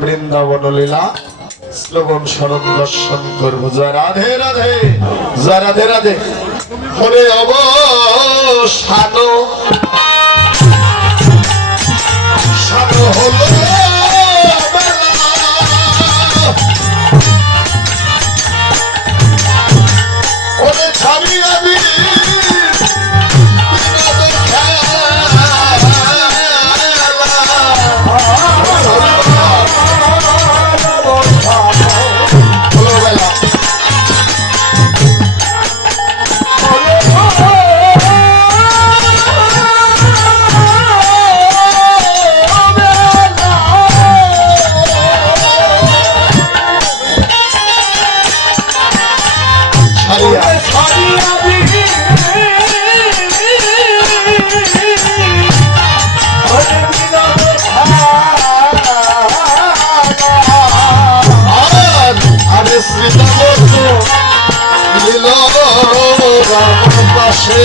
বৃন্দাবন লীলা শ্লোকন স্মরণ দর্শন করবো। জয় রাধে রাধে, জয় রাধে রাধে। হরে অবসান হলো ওরে ছাড়ি আমি পাশে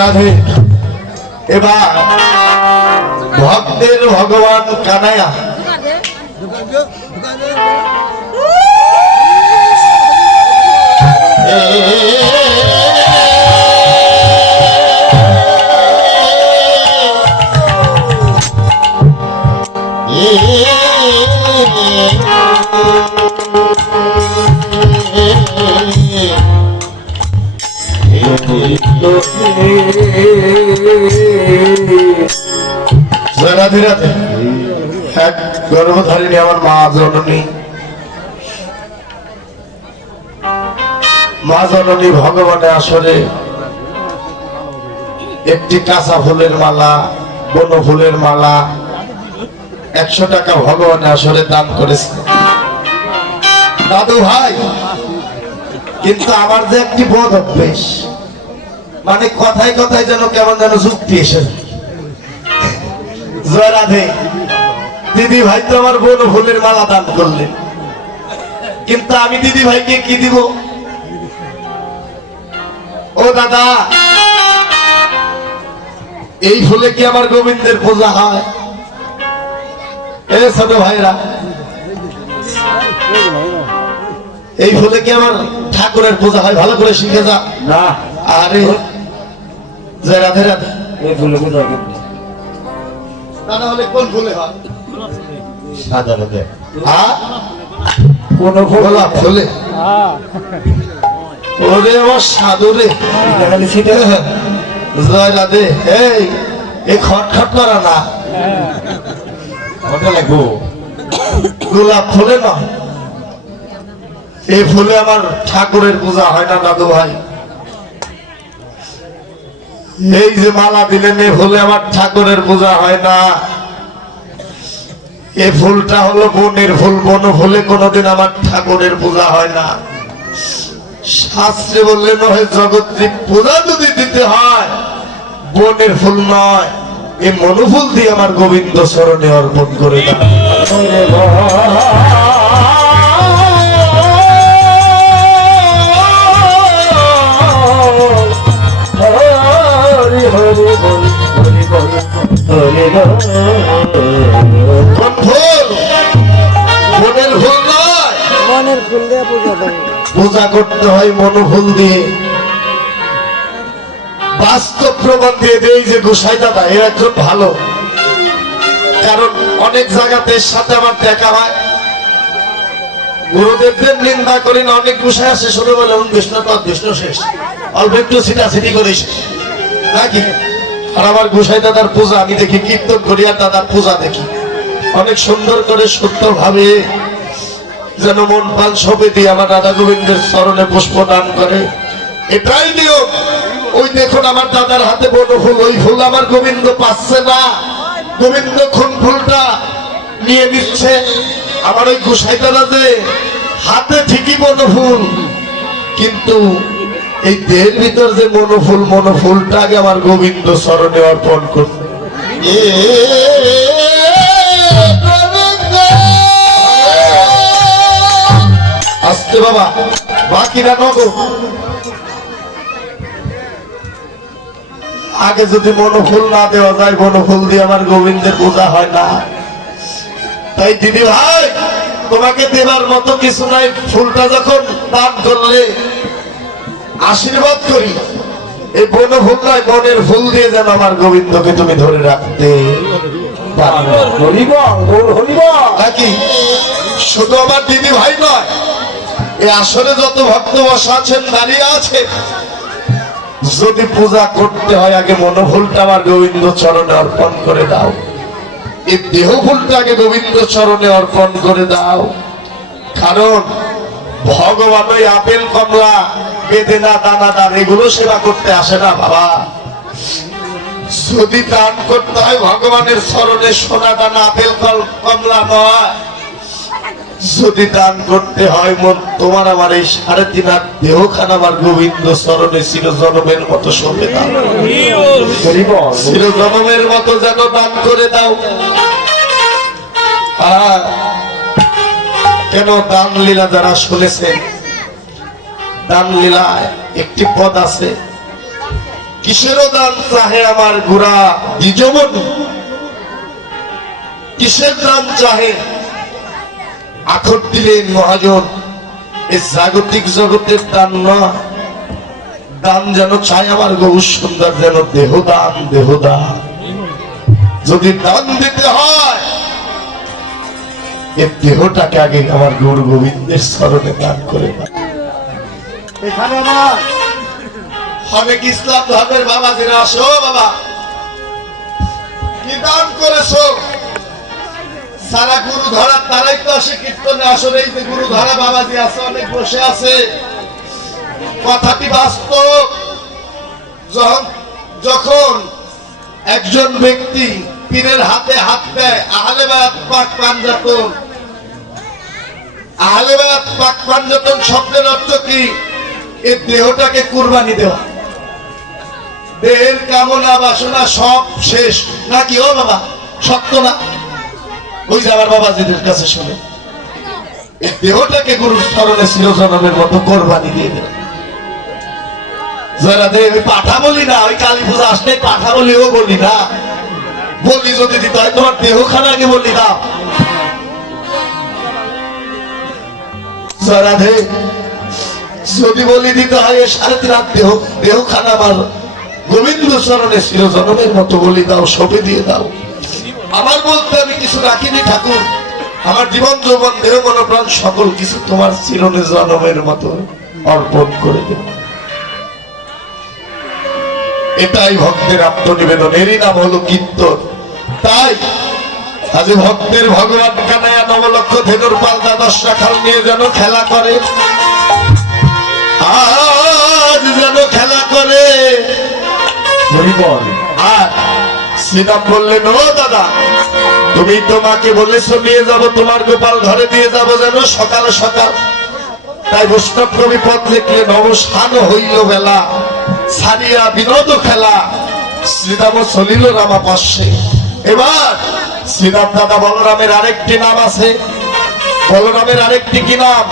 রাধে। এবার ভক্তের ভগবান কানাইয়া রাধে রাধে। এক গর্ভধারিণী আমার মা জননী, মা জননী ভগবানের আসরে একটি কাঁচা ফুলের মালা, বন ফুলের মালা 100 টাকা ভগবানের আসরে দান করেছে দাদু ভাই। কিন্তু আমার যে একটি বোধ অভ্যেস, মানে কথায় কথায় যেন কেমন যেন যুক্তি এসে। জয় রাধে। দিদি ভাই তো আমার বন ফুলের মালা দান করলেন, কিন্তু আমি দিদি ভাইকে কি দিব? ও দাদা, এই ফুলে কি আমার গোবিন্দের পূজা হয়? এ ছোট ভাইরা, এই ফুলে কি আমার ঠাকুরের পূজা হয়? ভালো করে শিখে যা না। আরে জয় রাধে রাধে। এই ফুলে পূজা দাদা হলে কোন ফুলে হয়? সাদা ফুলে। হ্যাঁ, কোন গোলাপ ফুলে? ওরে আমার সাধু রে। জয় রাধে। এই খটখট করা না, গোলাপ ফুলে না। এই ফুলে আমার ঠাকুরের পূজা হয় না দাদু ভাই। এই যে মালা দিলেন, এই ফুলে আমার ঠাকুরের পূজা হয় না। এই ফুলটা হলো বনের ফুল, বন ফুলে কোনোদিন আমার ঠাকুরের পূজা হয় না। শাস্ত্রে বললেন হয় জগৎ পূজা যদি দিতে হয় বনের ফুল নয়, এই মনুফুল দিয়ে আমার গোবিন্দ চরণে অর্পণ করে দাও। পূজা করতে হয় মনোফুল দিয়ে। বাস্তব প্রমাণ দিয়ে দেয় যে গোসাই দাদা এর একজন ভালো, কারণ অনেক জায়গাতে এর সাথে আমার দেখা হয়। গুরুদেবদের নিন্দা করি না, অনেক গোসাই আসে শুধু বলে বিষ্ণু তৎ বিষ্ণু শেষ, অল্প একটু ছিটাছিটি করিস নাকি। আর আমার গোসাই দাদার পূজা আমি দেখি, কীর্তন করি আর দাদার পূজা দেখি, অনেক সুন্দর করে সত্য ভাবে যেন মন প্রাণ সবে দিয়ে আমার রাধা গোবিন্দের চরণে পুষ্প দান করে। এটাই নিয়ম। ওই দেখুন আমার দাদার হাতে বড় ফুল, ওই ফুল আমার গোবিন্দ পাচ্ছে না, গোবিন্দ কোন ফুলটা নিয়ে নিচ্ছে। আমার ওই গোসাইটারা যে হাতে ঠিকই মনোফুল, কিন্তু এই দেহের ভিতর যে মনোফুলটা আগে আমার গোবিন্দ চরণে অর্পণ করতে। আসতে বাবা, বাকিরা নগো। আগে যদি মনোফুল না দেওয়া যায়, মনোফুল দিয়ে আমার গোবিন্দের পূজা হয় না। তাই দিদি ভাই, তোমাকে দেবার মতো কিছু নাই। ফুলটা যখন দান করলে আশীর্বাদ করি, এই বনফুল নয়, বনের ফুল দিয়ে যেন আমার গোবিন্দকে তুমি ধরে রাখতে নাকি। শুধু আমার দিদি ভাই নয়, এই আসরে যত ভক্ত বসা আছেন, দাঁড়িয়ে আছে, যদি পূজা করতে হয় আগে মনোফুলটা আমার গোবিন্দ চরণে অর্পণ করে দাও। এই দেহ ফুলটাকে গোবিন্দ চরণে অর্পণ করে দাও। কারণ ভগবান ওই আপেল কমলা বেদেনা দানাদার এগুলো সেবা করতে আসে না বাবা। যদি দান করতে হয় ভগবানের চরণে সোনা দানা আপেল কমলা নয়, যদি দান করতে হয় মন তোমার আমার এই 3.5 হাত দেহখানা আমার গোবিন্দ চরণে চিরজনমের মতো সঁপে দাও। চিরজনমের মতো যেন দান করে দাও। কেন দান লীলা যারা শুনেছেন, দান লীলায় একটি পদ আছে, কিসেরও দান চাহে আমার গুড়া দ্বিজমণি। কিসের দান চাহে? আখর দিলেন মহাজন, এই জাগতিক জগতের দান নয়। দান যেন চাই আমার গৌর সুন্দর, যেন দেহদান। দেহদান যদি দান দিতে হয়, এই দেহটাকে আগে আমার গৌর গোবিন্দের চরণে দান করে দাও। এখানে আমার অনেক ইসলাম ধর্মের বাবা যারা আসো, বাবা কি দান করেছো? সারা গুরু ধরা তারাই তো আসে কীর্তনে। আসলে এই যে গুরু ধরা বাবাজি আছে, অনেক বসে আছে। কথাটি বাস্তব। যখন একজন ব্যক্তি পীরের হাতে হাত দেয়, আহলে বায়াত পাক পাঞ্জাতন। আহলে বায়াত পাক পাঞ্জাতন শব্দের অর্থ কি? এই দেহটাকে কুরবানি দেওয়া। দেহের কামনা বাসনা সব শেষ নাকি? ও বাবা, সত্য না? ওই যে আমার বাবাজিদের কাছে শুনে এই দেহটাকে গুরুর চরণে চিরজনমের মতো কোরবানি দিয়ে দেয়। যারা দেয় ওই পাঠা বলি না, ওই কালী পূজা আসলে পাঠা বলিও বলি না। বলি যদি দিতে হয় তোমার দেহখানাকে বলি দাও। যারা দেয় যদি বলি দিতে হয় 3.5 হাত দেহখানা আমার গোবিন্দ চরণে চিরজনমের মতো বলি দাও, সঁপে দিয়ে দাও। আমার বলতে আমি কিছু রাখিনি ঠাকুর। আমার জীবন যৌবন দেহ মন প্রাণ সকল কিছু তোমার চিরনে জনমের মতো অর্পণ করে দেব। এটাই ভক্তের আত্মনিবেদন, এরই নাম হলো কীর্তন। তাই আজ ভক্তের ভগবান কানাইয়া নবলক্ষ ধেনুর পাল্টা 10 রাখাল নিয়ে যেন খেলা করে, আজ যেন খেলা করে। আর শ্রীরাম বললেন, ও দাদা, তুমি তোমাকে বলেছো নিয়ে যাব তোমার গোপাল ঘরে দিয়ে যাব যেন সকাল সকাল। তাই বৈষ্ণব কবি পদ লিখলেন, অবসান হইল বেলা, ছাড়িয়া বিনোদ খেলা, শ্রীরাম চলিল রামা পাশে। এবার শ্রীরাম দাদা বলরামের আরেকটি নাম আছে। বলরামের আরেকটি কি নাম?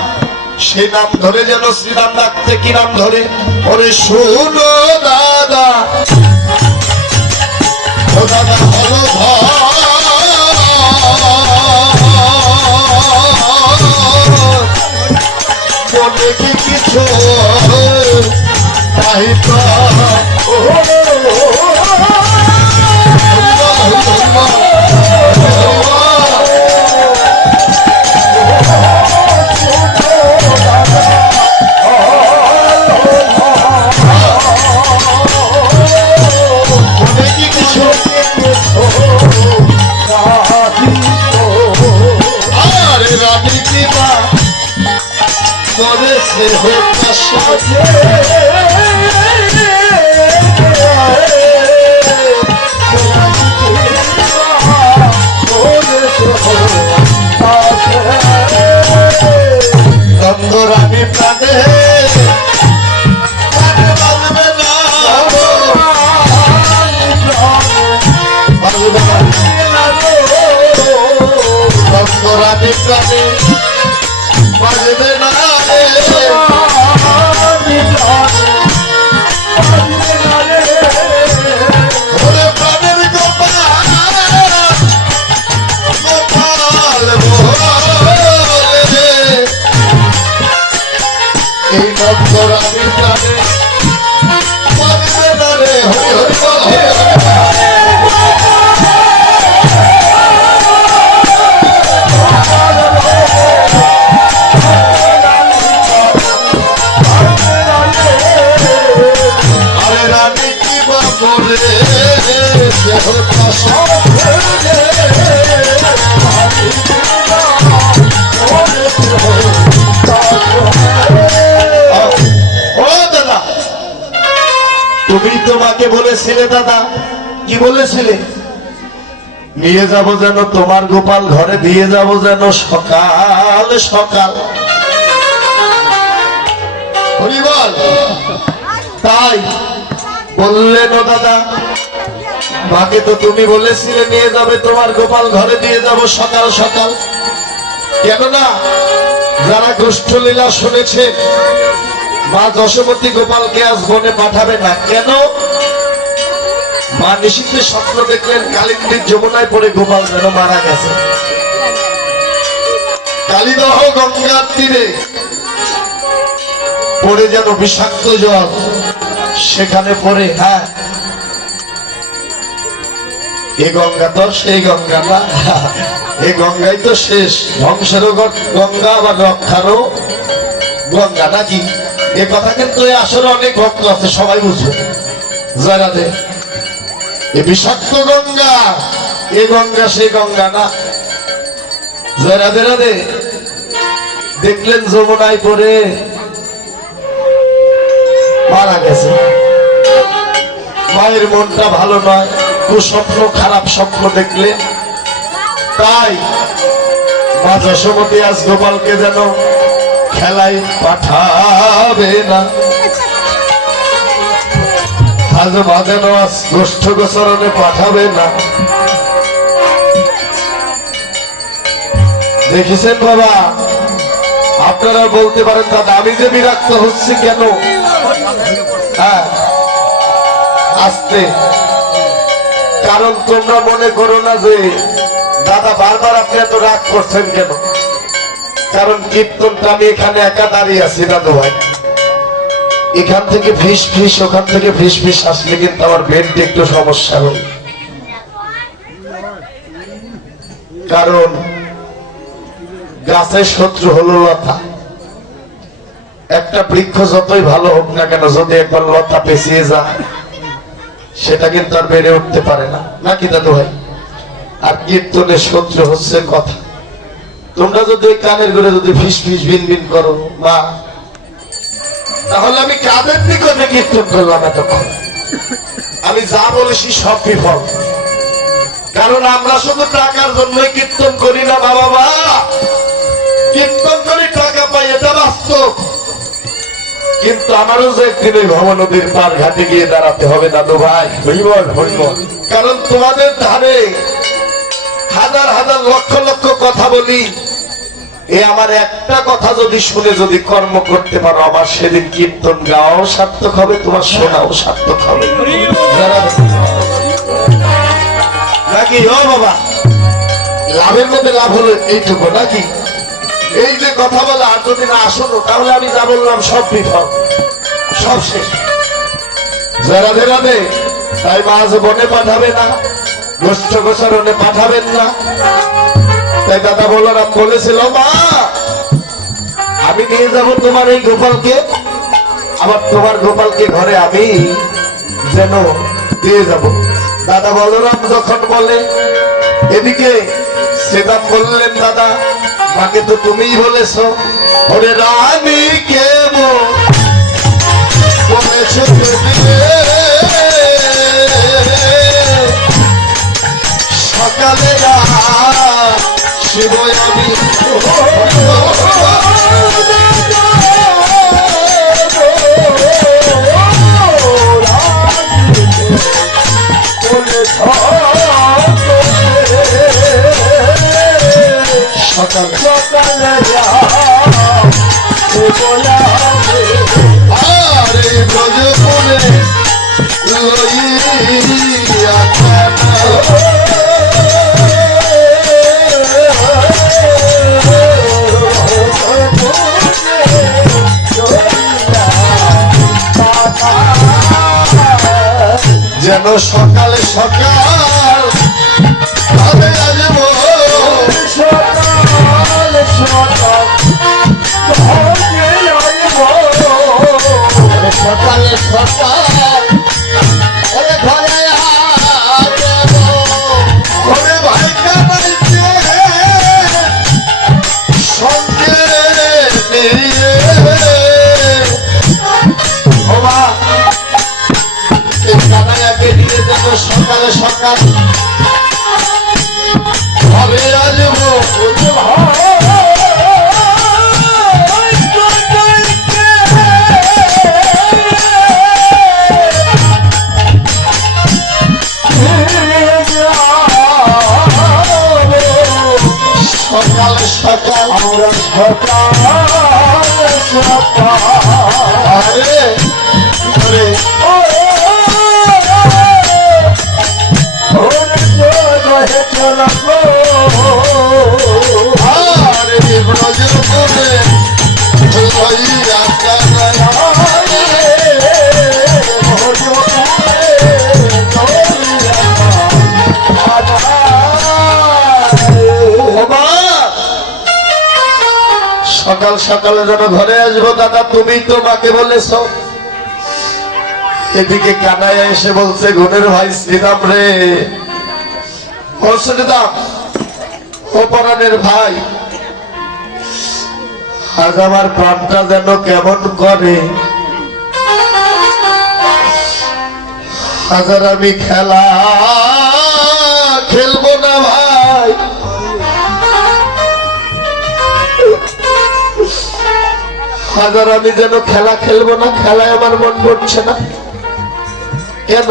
সেই নাম ধরে যেন শ্রীরাম ডাকতে, কি নাম ধরে? ওরে শোনো দাদা, ও দাদা হলো মনে কি কিছু তাই তো से होता साजे Oh, প্রাণে বাজবে না রে ওরে প্রাণের গোপাল গোপাল বলে এই নন্দরানী প্রাণে বাজবে না রে হরি হরি বল তুমি তোমাকে বলেছিলে দাদা কি বলেছিলে নিয়ে যাব যেন তোমার গোপাল ঘরে দিয়ে যাব যেন সকাল সকাল হরিবল তাই বললেন ও দাদা মাকে তো তুমি বলেছিলে নিয়ে যাবে তোমার গোপাল ঘরে দিয়ে যাব সকাল সকাল কেননা যারা গোষ্ঠলীলা শুনেছে মা যশোমতী গোপালকে আজ বনে পাঠাবে না কেন মা নিশীথে স্বপ্ন দেখলেন কালিন্দীর যমুনায় পড়ে গোপাল যেন মারা গেছে কালিদহ গঙ্গার তীরে পড়ে যেন বিষাক্ত জল সেখানে পড়ে হ্যাঁ এ গঙ্গা তো সেই গঙ্গা না এ গঙ্গাই তো শেষ ধ্বংসেরও গঙ্গা আবার রক্ষারও গঙ্গা নাকি এ কথা কিন্তু আসলে অনেক ভক্ত আছে সবাই বুঝবে যারা দে এ বিষাক্ত গঙ্গা এ গঙ্গা সেই গঙ্গা না যারা দে দেখলেন যমুনায় পড়ে মারা গেছে মায়ের মনটা ভালো নয় কুস্বপ্ন খারাপ স্বপ্ন দেখলে তাই মা যশোমতী আজ গোপালকে যেন খেলায় পাঠাবে না আজ মা যেন আজ গোষ্ঠ গোচরণে পাঠাবে না দেখেছেন বাবা আপনারা বলতে পারেন দাদা আমি যে বিরক্ত হচ্ছি কেন হ্যাঁ আস্তে কারণ তোমরা মনে করো না যে দাদা বারবার আপনি এত রাগ করছেন কেন কারণ কীর্তনটা আমি এখানে একা দাঁড়িয়ে আছি দাদু ভাই এখান থেকে ফিস ফিস ওখান থেকে ফিস ফিস আসলে কিন্তু আমার বেডে একটু সমস্যা হবে কারণ গাছের শত্রু হলো লতা একটা বৃক্ষ যতই ভালো হোক না কেন যদি একবার লতা পেঁচিয়ে যায় সেটা কিন্তু আর বেড়ে উঠতে পারে না নাকি দাদু ভাই আর কীর্তনের শত্রু হচ্ছে কথা তোমরা যদি ওই কানের ঘুরে যদি ফিস ফিস বিন বিন করো মা তাহলে আমি কাদের নিকটে কীর্তন করলাম এতক্ষণ আমি যা বলেছি সব বিফল কারণ আমরা শুধু টাকার জন্যই কীর্তন করি না বাবা মা কীর্তন করি টাকা পাই এটা বাস্তব কিন্তু আমারও যে একদিন ওই ভব নদীর পার ঘাটে গিয়ে দাঁড়াতে হবে দাদু ভাই হরিবল হরিবল কারণ তোমাদের ধারে হাজার হাজার লক্ষ লক্ষ কথা বলি এ আমার একটা কথা যদি শুনে যদি কর্ম করতে পারো আমার সেদিন কীর্তন গাওয়াও সার্থক হবে তোমার শোনাও সার্থক হবে নাকি ও বাবা লাভের মধ্যে লাভ হলো এইটুকু নাকি এই যে কথা বলে আর যদি না আসলো তাহলে আমি যা বললাম সব বিফল সব শেষ যারা ধেরাবে তাই মাঝ বনে পাঠাবে না গোষ্ঠ গোচরণে পাঠাবেন না তাই দাদা বলরাম বলেছিল মা আমি নিয়ে যাব তোমার এই গোপালকে আবার তোমার গোপালকে ঘরে আমি যেন দিয়ে যাব দাদা বলরাম যখন বলে এদিকে শ্রীরাম বললেন দাদা মাকে তো তুমিই বলেছ ওরে রানী কে বলেছ সকালে শিব আমি সকালে সকাল সকালে আরে ব্রজপুরে লইয়া যেন সকালে সকাল ভাবে আসব সকাল সকাল সকালে সকাল ওরে ঘরে আসব ওরে ভাই কামাইছে সঙ্গে নিয়ে ও মা এই কানাইয়াকে নিয়ে যেন সকালে সকাল ঘরে আসব সকাল সকাল আমরা সকাল সকাল আরে আরে আরে ব্রজপুরে লইয়া সকাল সকালে যেন ঘরে আসবো দাদা তুমি তো মাকে বলেছ এদিকে কানাইয়া এসে বলছে গুণের ভাই শ্রীরাম রে ও শ্রীরাম ও পরাণের ভাই আজ আমার প্রাণটা যেন কেমন করে আজ আর আমি খেলা খেলবো না ভাই আজ আর আমি যেন খেলা খেলবো না খেলায় আমার মন পড়ছে না কেন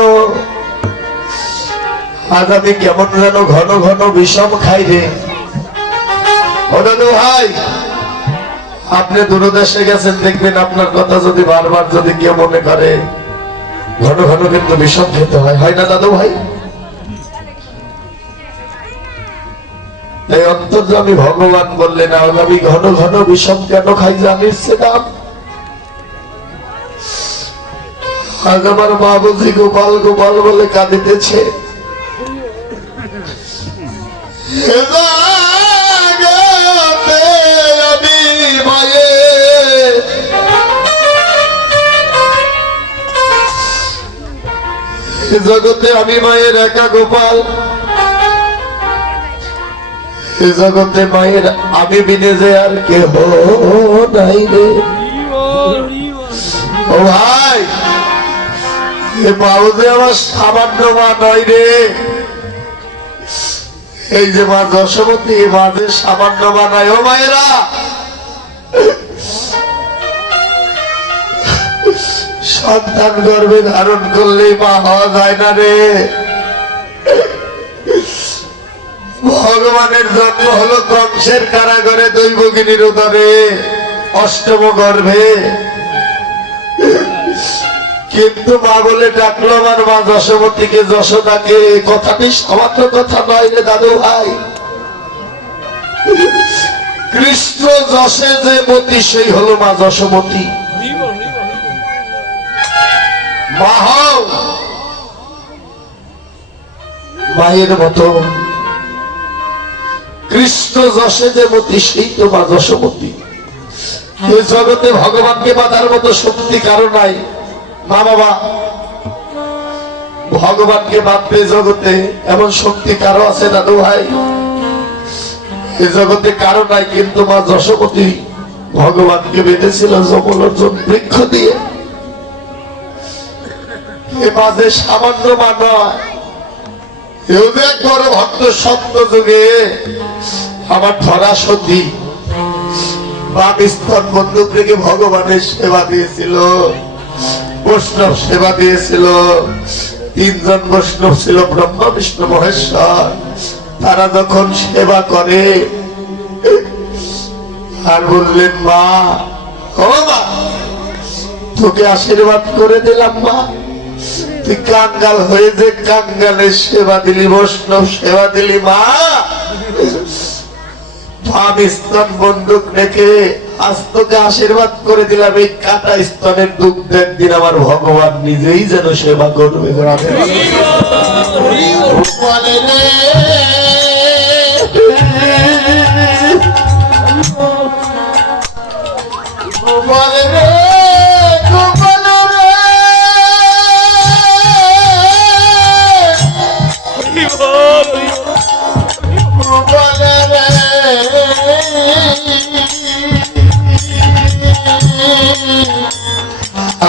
আজ আমি কেমন যেন ঘন ঘন বিষম খাই রে ও দাদু ভাই আপনি দূরদেশে গেছেন দেখবেন আপনার কথা যদি বারবার যদি কেউ মনে করে ঘন ঘন কিন্তু বিষম খেতে হয় হয় না দাদু ভাই এই অন্তর্যামী ভগবান বললেন আমি ঘন ঘন বিষম কেন খাই জানিস সেটাম আজ আমার মা বুঝি গোপাল গোপাল বলে কাঁদিতেছে জগতে আমি মায়ের একা গোপাল জগতে মায়ের আমি বিনে যে আর কেহ নাই রে ও ভাই মাও যে আমার সামান্য মা নয় রে এই যে মা যশোমতী মা যে সামান্য মা নয় ও মায়েরা সন্তান গর্ভে ধারণ করলেই মা হওয়া যায় না রে ভগবানের জন্ম হলো কংসের কারাগারে দৈবগিনীর উদরে অষ্টম গর্ভে কিন্তু মা বলে ডাকলো আমার মা যশোমতীকে যশোদাকে কথাটি সামান্য কথা নয় রে দাদু ভাই কৃষ্ণ যশে যে মতি সেই হলো মা যশোমতী মা হও মায়ের মতো কৃষ্ণ যশে যে মতি সেই তো মা যশোমতী এই জগতে ভগবানকে বাঁধার মতো শক্তি কারো নাই মা বাবা ভগবানকে বাঁধতে জগতে এমন শক্তি কারো আছে দাদু ভাই এই জগতে কারো নাই কিন্তু মা যশোমতী ভগবানকে বেঁধেছিল যমলোচন বৃক্ষ দিয়ে এ মাঝে সামান্য মা নয় এও যে এক বড় ভক্ত সত্য যুগে আমার ধরা সতী বাম স্তন বন্ধুক থেকে ভগবানের সেবা দিয়েছিল বৈষ্ণব সেবা দিয়েছিল তিনজন বৈষ্ণব ছিল ব্রহ্মা বিষ্ণু মহেশ্বর তারা যখন সেবা করে আর বললেন, মা, ও মা, তোকে আশীর্বাদ করে দিলাম মা, তুই কাঙ্গাল হয়ে যে কাঙ্গালের সেবা দিলি, বৈষ্ণব সেবা দিলি মা। আমি স্তন বন্দুক রেখে আজ তোকে আশীর্বাদ করে দিলাম, এই কাটা স্তনের দুঃখ একদিন আমার ভগবান নিজেই যেন সেবা করবে। বলে রে, বলে রে,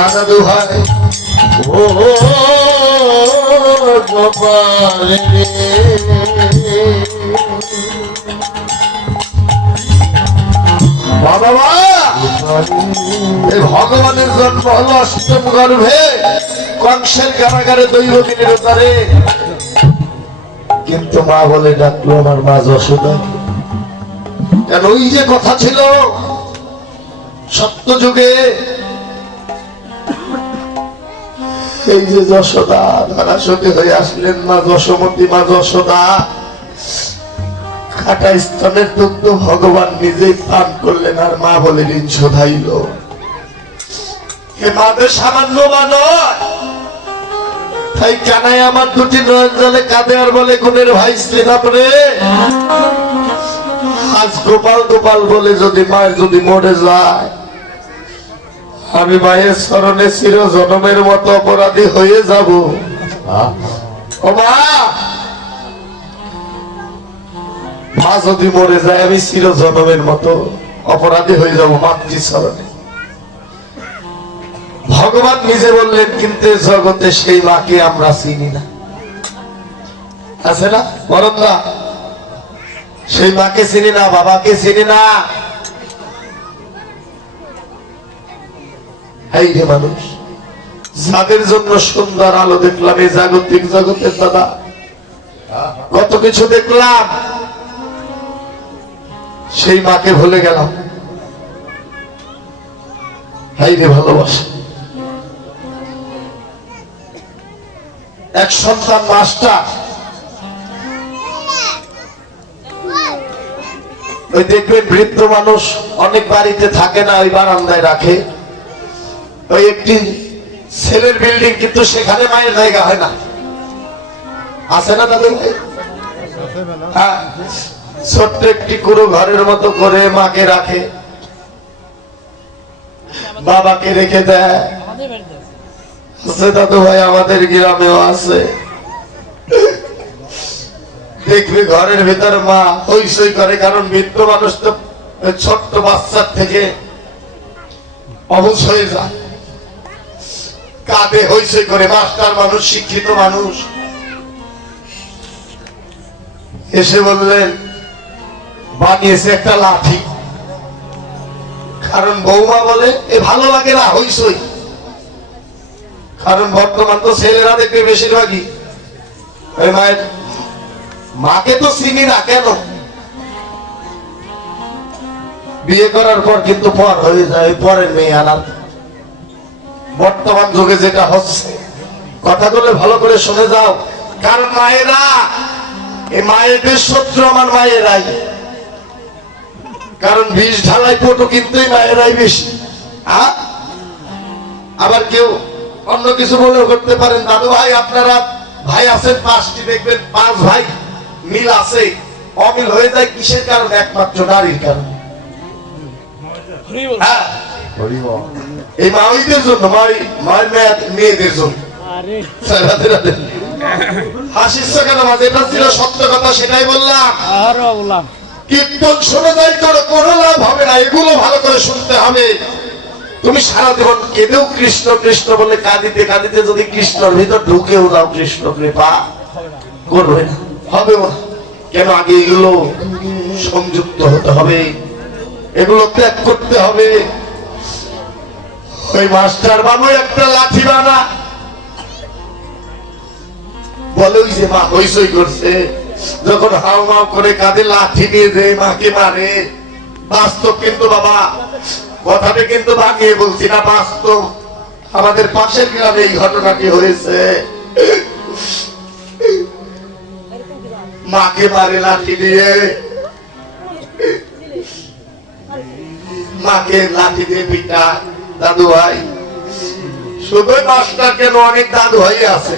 আনন্দ হয় ও গোপাল রে। বাবা, এই ভগবানের জন্ম হলো অষ্টম গর্ভে কংসের কারাগারে দৈবকিনীর উদ্ধারে, কিন্তু মা বলে ডাকলো আমার মা যশোদা। কেন, ওই যে কথা ছিল সত্য যুগে, এই যে যশোদা ধারাসতী হয়ে আসলেন মা যশোমতী, মা যশোদা কাটা স্তনের দুগ্ধ ভগবান নিজেই পান করলেন, আর মা বলে ঋণ শোধাইল। এ মাদের সামান্য মানয়, তাই কানাই আমার দুটি নয়ন জলে কাঁদে আর বলে, গুণের ভাই শ্রীরামরে, আজ গোপাল গোপাল বলে যদি মায়ের যদি মরে যায়, আমি মায়ের স্মরণে চির জনমের মতো অপরাধী হয়ে যাব। ও মা, মা যদি মরে যায় আমি চির জনমের মতো অপরাধী হয়ে যাব মাতৃ স্মরণে। ভগবান নিজে বললেন, কিন্তু জগতে সেই মাকে আমরা চিনি না, আছে না বরন্দা? সেই মাকে চিনি না, বাবাকে চিনি না। এই যে মানুষ যাদের জন্য সুন্দর আলো দেখলাম এই জাগতিক জগতের, দাদা কত কিছু দেখলাম, সেই মাকে ভুলে গেলাম। এই রে ভালোবাসা, এক সন্তান মাস্টার, ওই দেখবেন বৃদ্ধ মানুষ অনেক বাড়িতে থাকে না, ওই বারান্দায় রাখে ওই একটি ছেলের বিল্ডিং, কিন্তু সেখানে মায়ের জায়গা হয় না, আছে না দাদু ভাই? হ্যাঁ, ছোট্ট একটি কুড়ো ঘরের মতো করে মাকে রাখে, বাবাকে রেখে দেয়। আছে দাদু ভাই, আমাদের গ্রামেও আছে। দেখবে ঘরের ভিতর মা হইসই করে, কারণ বৃদ্ধ মানুষ তো ছোট্ট বাচ্চার থেকে অবুঝ হয়ে যায়, কাঁদে হইসই করে। মাস্টার মানুষ, শিক্ষিত মানুষ এসে বললেন, বানিয়েছে একটা লাঠি, কারণ বৌমা বলে এ ভালো লাগে না হইসই, কারণ বর্তমান তো ছেলেরা দেখবে বেশিরভাগই ওই মায়ের মাকে তো চিনি না, কেন বিয়ে করার পর কিন্তু পর হয়ে যায়, পরের মেয়ে আনার। বর্তমান যুগে যেটা হচ্ছে, কথাগুলো ভালো করে শুনে যাও, কারণ মায়েরা, এই মায়েদের শত্রু আমার মায়েরাই, কারণ বিষ ঢালাই পটু কিন্তু মায়েরাই বেশি। আবার কেউ অন্য কিছু বলেও করতে পারেন, দাদু ভাই আপনারা ভাই আছেন পাঁচটি, দেখবেন 5 ভাই মিল আছে, অমিল হয়ে যায় কিসের কারণে? একমাত্র নারীর কারণে। হ্যাঁ, এই মায়েদের জন্য, মায়ের মেয়েদের জন্য। হাসিস কেন? যেটা ছিল সত্য কথা সেটাই বললাম। কীর্তন শুনে যাই তোর কোনো লাভ হবে না, এগুলো ভালো করে শুনতে হবে। তুমি সারা জীবন কেঁদেও কৃষ্ণ কৃষ্ণ বলে কাঁদিতে কাঁদিতে যদি কৃষ্ণর ভিতর ঢুকেও যাও, কৃষ্ণ কৃপা করবে না, হবেও না। কেন? আগে এগুলো সংযুক্ত হতে হবে, এগুলো ত্যাগ করতে হবে। ওই মাস্টার বাবু একটা লাঠি বানা বলে, ওই যে মা হইসই করছে, যখন হাও মাও করে কাঁদে লাঠি নিয়ে যে মাকে মারে, বাস্তব কিন্তু বাবা, কথাটা কিন্তু ভাঙিয়ে বলছি না, বাস্তব। আমাদের পাশের গ্রামে এই ঘটনাটি হয়েছে। মাকে মারে লাঠি দিয়ে, মাকে লাঠি দিয়ে পিটা। দাদু ভাই, শুধু মাস্টার কেন, অনেক দাদু ভাই আছে।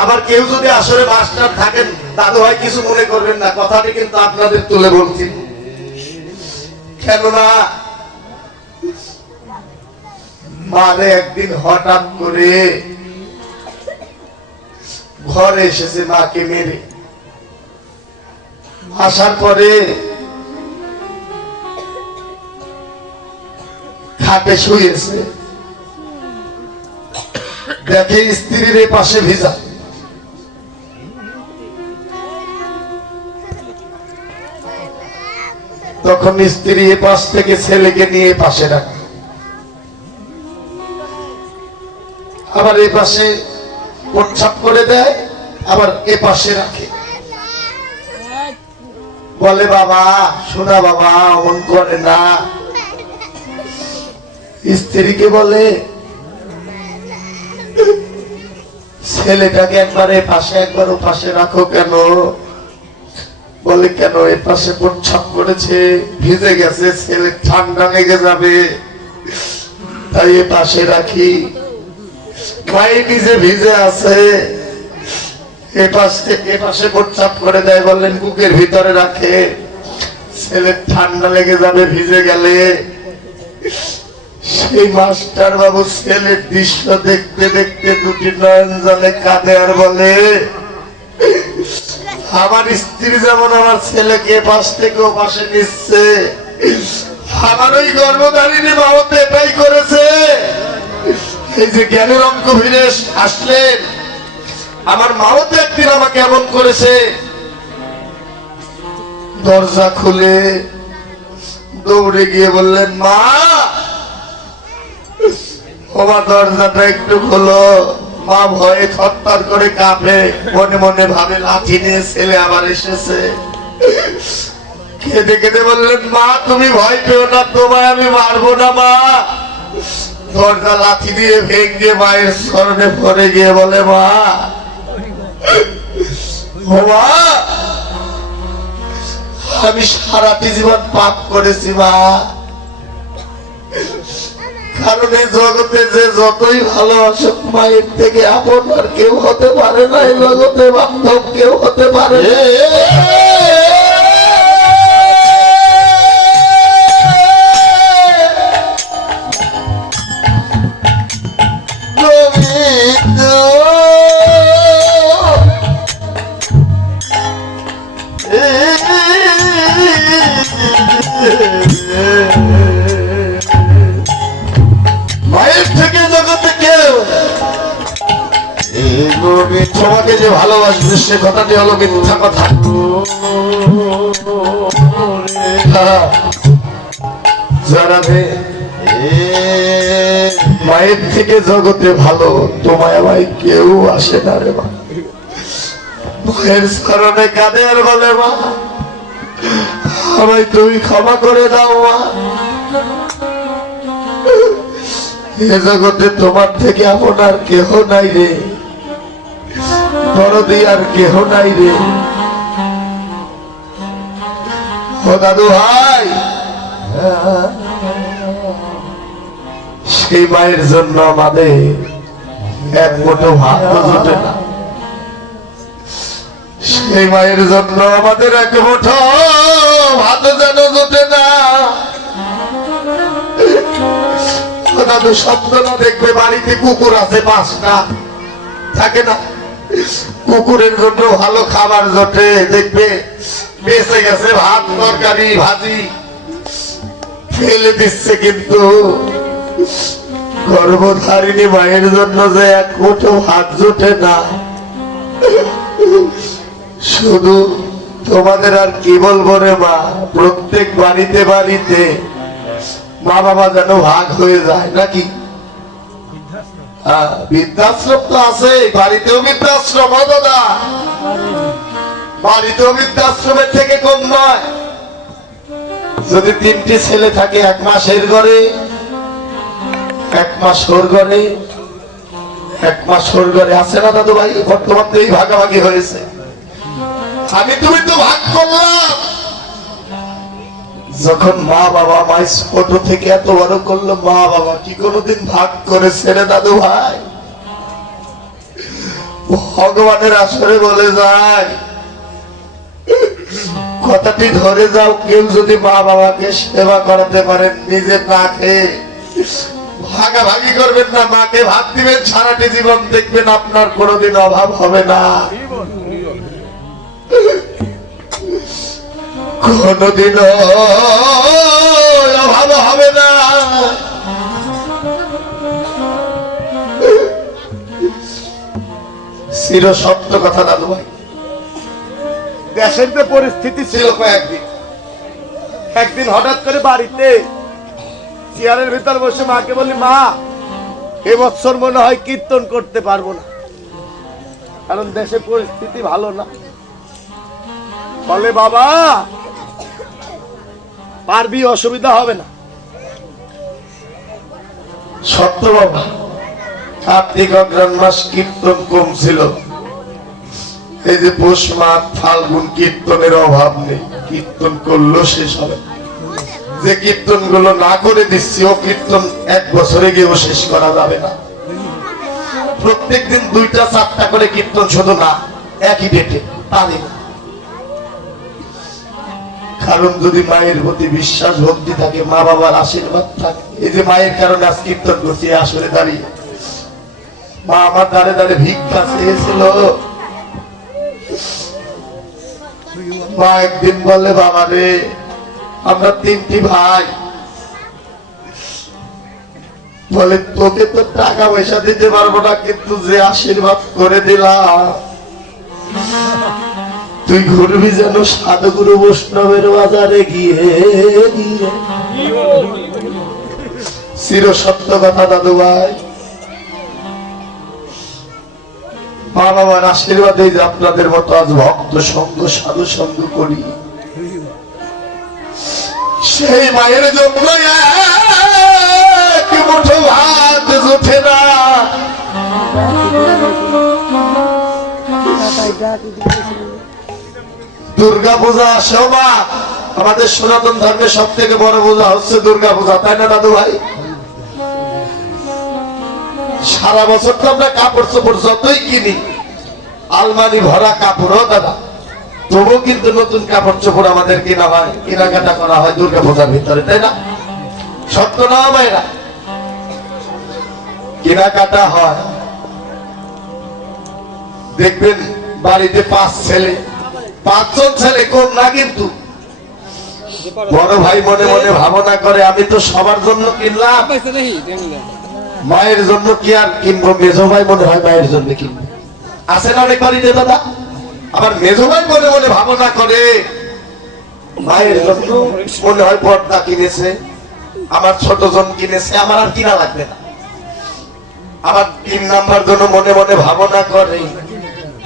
আবার কেউ যদি আসলে মাস্টার থাকেন, দাদু ভাই কিছু মনে করবেন না, কথাটি কিন্তু আপনাদের তুলে বলছি। কেননা মারে একদিন হঠাৎ করে ঘরে এসেছে মাকে মেরে। আসার পরে খাটে শুয়েছে, দেখে স্ত্রীর পাশে ভিজা। তখন স্ত্রী এ পাশ থেকে ছেলেকে নিয়ে পাশে রাখে, আবার এ পাশে প্রচ্ছাপ করে দেয়, আবার এ পাশে রাখে। বলে বাবা শোনা, বাবা অমন করে না। স্ত্রীকে বলে ছেলেটাকে একবার এ পাশে একবার ও পাশে রাখো কেন? বলে কেন, এ পাশে প্রচ্ছাপ করেছে, ভিজে গেছে, ছেলে ঠান্ডা লেগে যাবে, তাই এ পাশে রাখি। মায়ে নিজে ভিজে আছে, এ পাশে প্রচ্ছাপ করে দেয়, বললেন বুকের ভিতরে রাখে, ছেলে ঠান্ডা লেগে যাবে ভিজে গেলে। সেই মাস্টার বাবু ছেলের দৃশ্য দেখতে দেখতে দুটি নয়ন জলে কাঁদে আর বলে আমার স্ত্রী যেমন আমার ছেলেকে পাশ থেকে ও পাশে নিচ্ছে, আমার ওই গর্ভধারিণী মাও তো এটাই করেছে। এই যে জ্ঞানের অঙ্ক ফিরে আসলেন, আমার মাও তো একদিন আমাকে এমন করেছে। দরজা খুলে দৌড়ে গিয়ে বললেন মা, ওমা দরজাটা একটু খোলো। মা ভয়ে থরথর করে কাঁপে, মনে মনে ভাবে লাঠি নিয়ে ছেলে আবার এসেছে। কেঁদে কেঁদে বললেন মা তুমি ভয় পেও না, তোমায় আমি মারবো না মা। দরজা লাঠি দিয়ে ভেঙে মায়ের স্মরণে পড়ে গিয়ে বলে মা, ও মা আমি সারাটি জীবন পাপ করেছি মা, কারণ এই জগতে যে যতই ভালোবাসুক মায়ের থেকে আপন আর কেউ হতে পারে না, এই জগতে বান্ধব কেউ হতে পারে। মায়ের থেকে জগতে কেউ তোমাকে যে ভালোবাসবে সে কথাটি হলো মিথ্যা কথা। জানাবে মায়ের থেকে জগতে ভালো তোমায় ভাই কেউ আসে না রে মা। মায়ের স্মরণে কাঁদে আর বলে মা আমায় তুমি ক্ষমা করে দাও মা, এ জগতে তোমার থেকে আপনার কেহ নাই রে, দরদি আর কেহ নাই রে। ও দাদু ভাই, সেই মায়ের জন্য আমাদের এক মুঠো ভাত জোটে না, সেই মায়ের জন্য আমাদের এক মুঠো ভাত যেন জোটে না। দাদু শব্দ না দেখবে বাড়িতে কুকুর আছে 5টা, থাকে না, কুকুরের জন্য ভালো খাবার জোটে, দেখবে বেঁচে গেছে ভাত তরকারি ভাজি ফেলে দিচ্ছে, কিন্তু গর্ভধারিণী মায়ের জন্য যে এক মুঠো ভাত জোটে না। শুধু তোমাদের আর কি বলবো রে মা, প্রত্যেক বাড়িতে বাড়িতে মা বাবা যেন ভাগ হয়ে যায় নাকি। বৃদ্ধাশ্রম তো আছে, বাড়িতেও বৃদ্ধাশ্রম, দাদা বাড়িতেও বৃদ্ধাশ্রমের থেকে কম নয়। যদি 3টি ছেলে থাকে 1 মাস এর ঘরে, 1 মাস ওর ঘরে, 1 মাস ওর ঘরে, আছে না দাদু ভাই? বর্তমান তো এই ভাগাভাগি হয়েছে। আমি তুমি তো ভাগ করলাম। যখন মা বাবা মাই ছোট থেকে এত বড় করলো, মা বাবা কি কোনোদিন ভাগ করেছে রে দাদু ভাই? ভগবানের আসরে বলে যায়, কথাটি ধরে যাও, কেউ যদি মা বাবাকে সেবা করাতে পারেন, নিজে না খেয়ে ভাগাভাগি করবেন না, মাকে ভাত দিবেন, সারাটি জীবন দেখবেন আপনার কোনোদিন অভাব হবে না, কোনোদিন অভাব হবে না। চির সত্য কথা দাদু ভাই। দেশের যে পরিস্থিতি ছিল একদিন হঠাৎ করে বাড়িতে চেয়ারের ভিতর বসে মাকে বলি, মা এবছর মনে হয় কীর্তন করতে পারবো না, কারণ দেশের পরিস্থিতি ভালো না। বলে, বাবা পারবি, অসুবিধা হবে না। সত্য বাবা, কার্তিক অগ্রহায়ণ মাস কীর্তন কম ছিল। এই যে পৌষ মাঘ ফাল্গুন কীর্তনের অভাব নেই, কীর্তন করলেও শেষ হবে। যে কীর্তন গুলো না করে দিচ্ছি, ও কীর্তন 1 বছরে গিয়েও শেষ করা যাবে না। প্রত্যেকদিন 2টা 4টা করে কীর্তন, শুধু না একই ডেটে, পারি না। কারণ যদি মায়ের প্রতি বিশ্বাস ভক্তি থাকে, মা বাবার আশীর্বাদ থাকে, এই যে মায়ের কারণে আজ কীর্তন করছি আসরে দাঁড়িয়ে। মা আমার দ্বারে দ্বারে ভিক্ষা চেয়েছিল। মা একদিন বলে, বাবা রে, আমরা 3টি ভাই, বলে তোকে তো টাকা পয়সা দিতে পারবো না, কিন্তু যে আশীর্বাদ করে দিলাম, তুই ঘুরবি যেন সাধুগুরু বৈষ্ণবের বাজারে গিয়ে গিয়ে। চির সত্য কথা দাদু ভাই। মা বাবার আশীর্বাদে যে আপনাদের মতো আজ ভক্ত সঙ্গ সাধু সঙ্গ করি, সেই মায়ের জন্য এক মুঠো ভাত জোটে না। দুর্গা পূজা আসে মা, আমাদের সনাতন ধর্মের সব থেকে বড় পূজা হচ্ছে দুর্গা পূজা, তাই না দাদু ভাই? সারা বছর তো আমরা কাপড় চোপড় যতই কিনি, আলমারি ভরা কাপড়ও দাদা, তবু কিন্তু নতুন কাপড় চোপড় আমাদের কেনা হয়, কেনাকাটা করা হয় দুর্গা পূজার ভিতরে, তাই না? সত্য না ভাইরা? কেনাকাটা হয়। দেখবেন বাড়িতে 5 ছেলে, 5 জন ছেলে, কম না কিন্তু। বড় ভাই মনে মনে ভাবনা করে, আমি তো সবার জন্য কিনলাম, মায়ের জন্য কি আর কিনবো? মেজো ভাই মনে হয় মায়ের জন্য কিনবো, আছে না অনেক বাড়িতে দাদা? আবার মেজো ভাই মনে মনে ভাবনা করে, মায়ের জন্য মনে হয় পর্দা কিনেছে, আমার ছোট জন কিনেছে, আমার আর কিনা লাগবে না। আবার 3 নাম্বার জন্য মনে মনে ভাবনা করে,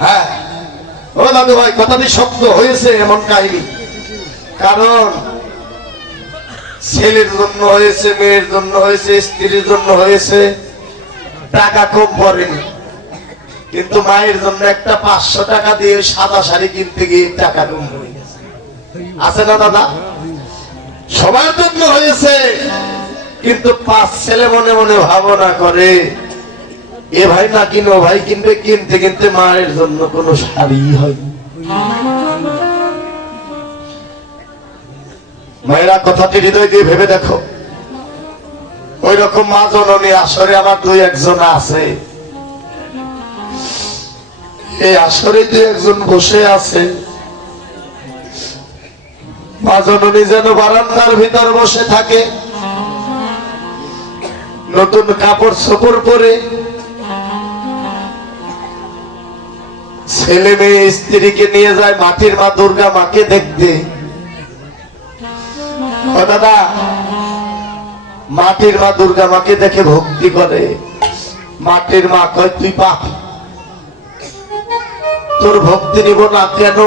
হ্যাঁ ও দাদু ভাই, কথাটি শক্ত হয়েছে এমন কাহিনী। কারণ ছেলের জন্য হয়েছে, মেয়ের জন্য হয়েছে, স্ত্রীর জন্য হয়েছে, টাকা কম পড়েনি। কিন্তু মায়ের জন্য একটা 500 টাকা দিয়ে সাদা শাড়ি কিনতে গিয়ে টাকা কম পড়ে গেছে, আছে না দাদা? সবার জন্য হয়েছে, কিন্তু 5 ছেলে মনে মনে ভাবনা করে, এ ভাই না কিনো, ও ভাই কিনবে, কিনতে কিনতে মায়ের জন্য কোনো শাড়ি হয়নি। মায়েরা কথাটি হৃদয় দিয়ে ভেবে দেখো, ওই রকম মা জননী আসরে আমার 2-1 জন আছে। এই আসরে 2-1 জন বসে আছে। মা জননী যেন বারান্দার ভিতর বসে থাকে, নতুন কাপড় চোপড় পরে, ছেলে মেয়ে স্ত্রীকে নিয়ে যায় মাটির মা দুর্গা মাকে দেখতে। ও দাদা, মাটির মা দুর্গা মাকে দেখে ভক্তি করে। মাটির মা কয়, তুই পাপ, তোর ভক্তি নিব না কেন?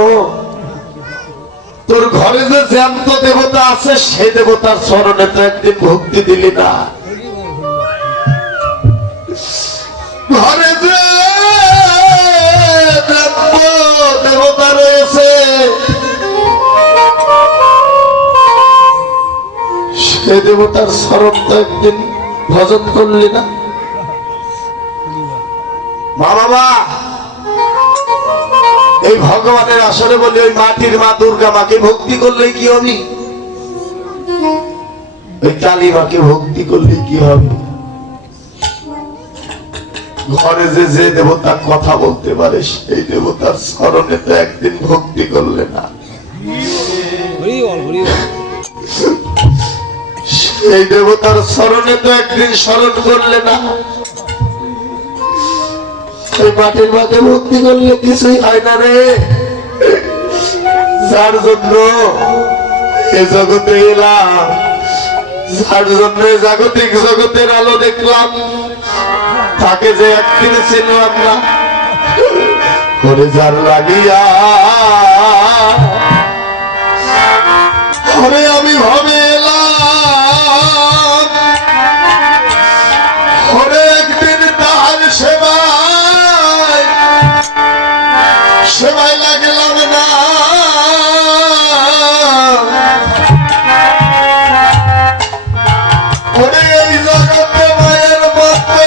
তোর ঘরে যে জ্যান্ত দেবতা আছে সেই দেবতার চরণে তো একদিন ভক্তি দিলি না। ঘরে যে জ্যান্ত দেবতা রয়েছে সেই দেবতার চরণ তো একদিন ভজন করলি না। মা বাবা, এই ভগবানের আসরে বলে ওই মাটির মা দুর্গা মাকে ভক্তি করলে কি হবে? ওই কালী মাকে ভক্তি করলে কি হবে? ঘরে যে যে দেবতার কথা বলতে পারে সেই দেবতার স্মরণে তো একদিন ভক্তি করলে না। সেই দেবতার স্মরণে তো একদিন স্মরণ করলে না। ওই মাটির মাকে ভক্তি করলে কিছুই হয় না রে। যার জন্য এ জগতে এলাম, যার জন্য জাগতিক জগতের আলো দেখলাম, তাকে যে একদিন চিনলাম না। করে যার লাগিয়া ঘরে আমি ভাবে এলাম, ঘরে একদিন তাহার সেবাই লাগলাম না। ওরে এই জগতে মায়ের মতো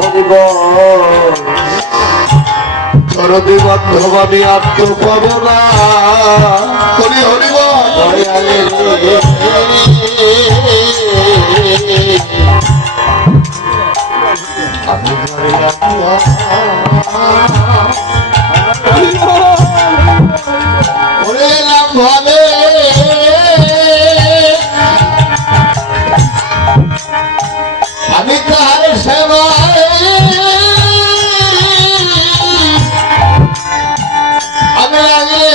হরিবল বান্ধব আমি আর তো পাবো না। হরি হরিব ওরে নাম ভাবে আমি তার সেবায় আমি আগে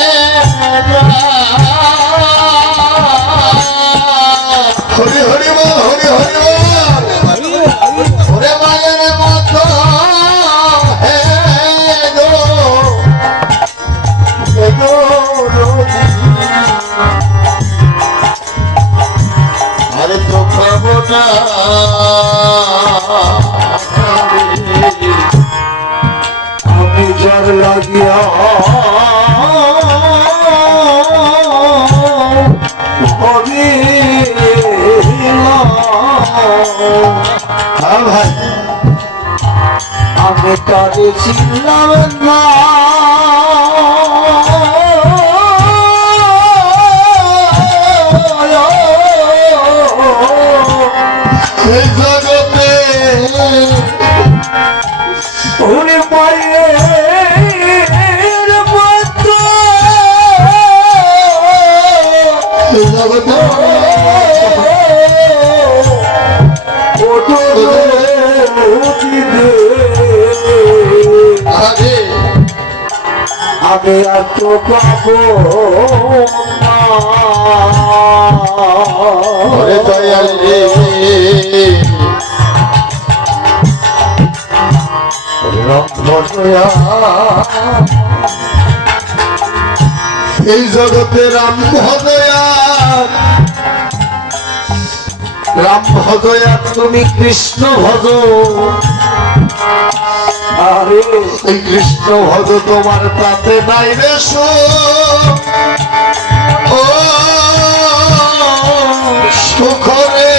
হরি হরি বল হরি হরি বল ওরে মায়ের মতো হে গো আরে তো পাবো না আমি যার লাগিয়া ভাই আমি তারে ছিলাম না। এই জগতে ওরে মায়ের মতো এই জগতে আগে আমি আর তো পাবো না। ওরে দয়াল রে এই জগতে রাম ভজয়া তুমি কৃষ্ণ ভজ। আরে এই কৃষ্ণ ভজ তোমার তাতে নাই রে ও সুখরে।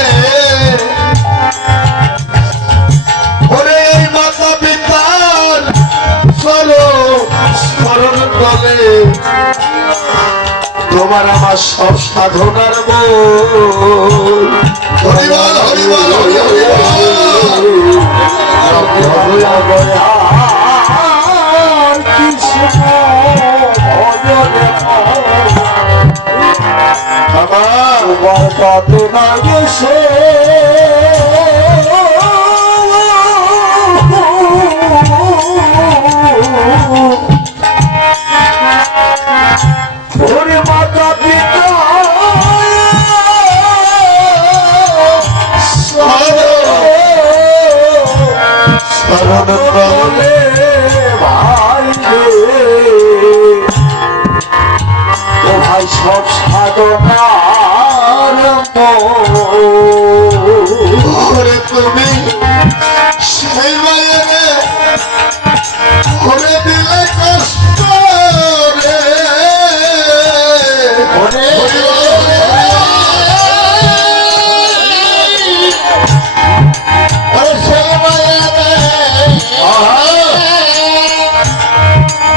ওরে এই মাতা পিতার চলো স্মরণ করে তোমার আমার সব সাধনার মূল। হরিবল হরিবল তোমার কত না গেছে ওরে মাতা পিতা শরণ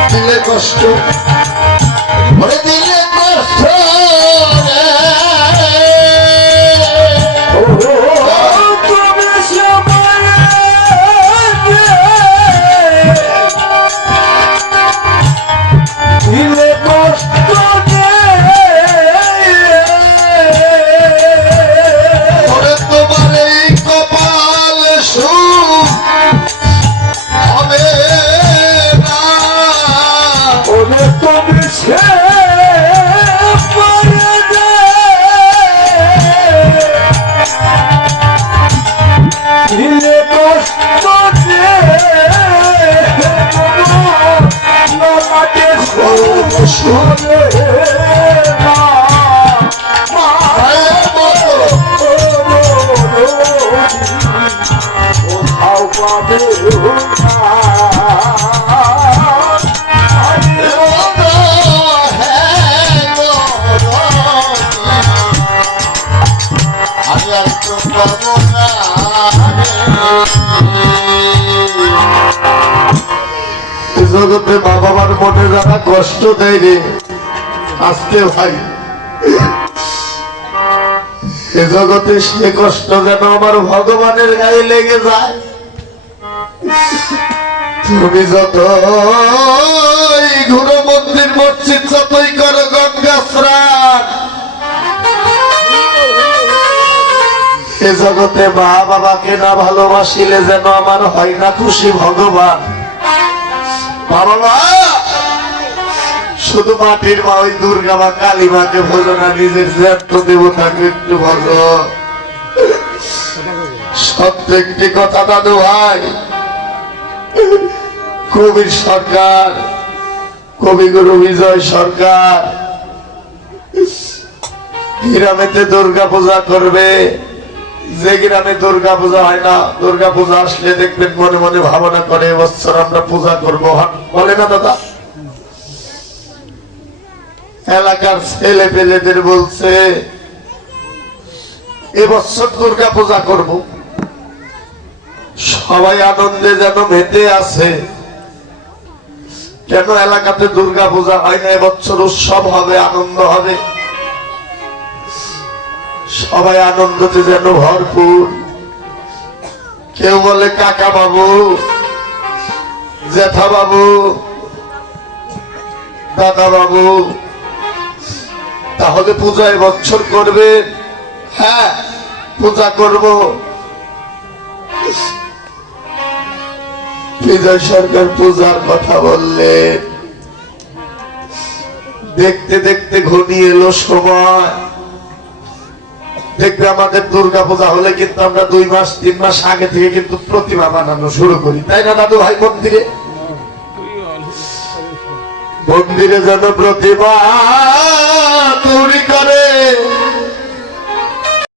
দিলে কষ্ট ওরে দিলে কষ্ট রে। ও তুমি সময় দিলে কষ্ট ওরে তোমার এই কপাল সুখ হবে না। ওরে তুমি সে দিলে কষ্ট শুনে না কোথাও পাবে আমি আর তো পাবো না। এ জগতে মা বাবার মনে যারা কষ্ট দেয় রে আজকে ভাই এ জগতে সে কষ্ট যেন আমার ভগবানের গায়ে লেগে যায়। তুমি যতই ঘুরো মন্দির মসজিদ যতই করো গঙ্গা স্নান এ জগতে মা বাবাকে না ভালোবাসিলে যেন আমার হয় না খুশি ভগবান। বাবা শুধু মাটির মা ওই দুর্গা মা কালী মাকে ভোজো না, নিজের জ্যাঠ দেবতাকে একটু ভোজো। সত্য একটি কথা দাদু ভাই, কবির সরকার কবিগুরু বিজয় সরকার গ্রামেতে দুর্গা পূজা করবে। যে গ্রামে দুর্গা পূজা হয় না, দুর্গা পূজা আসলে দেখবেন মনে মনে ভাবনা করে এবছর আমরা পূজা করবো, বলে না দাদা? এলাকার ছেলে পেলেদের বলছে এবছর দুর্গা পূজা করব। সবাই আনন্দে যেন মেতে আছে। কেন এলাকাতে দুর্গা পূজা হয় না? এবছর উৎসব হবে, আনন্দ হবে, সবাই আনন্দতে যেন ভরপুর। কেউ বলে কাকা বাবু, জেঠা বাবু, দাদা বাবু, তাহলে পূজা এবছর করবে? হ্যাঁ পূজা করব। বিজয় সরকার পূজার কথা বললে দেখতে দেখতে ঘনিয়ে এলো সময়। দেখবে আমাদের দুর্গা পূজা হলে কিন্তু আমরা 2 মাস 3 মাস আগে থেকে কিন্তু প্রতিমা বানানো শুরু করি, তাই না দাদু ভাই? মন্দিরে মন্দিরে যেন প্রতিমা তৈরি